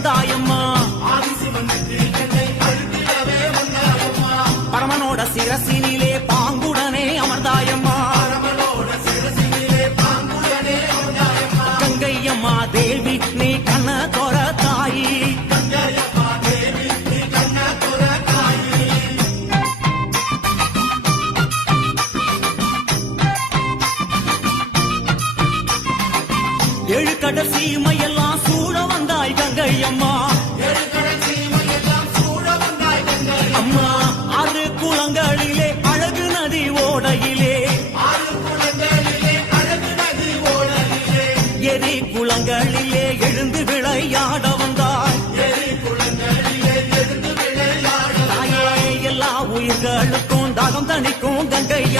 வந்தாயம்மா பரமனோட சிரசினிலே பாங்குடனே அமர்ந்தாயம்மா கங்கையம்மா தேவி நீ கண்ண தோர தாயி ஏழு கடல் சீமையெல்லாம் சூழ வந்தாய் கங்கையம்மா அம்மா ஆறு குளங்களிலே அழகு நதி ஓடையிலே எரி குளங்களிலே எழுந்து விளையாட வந்தாய் தாயே எல்லா உயிர்களுக்கும் தாகம் தணிக்கும் கங்கையம்மா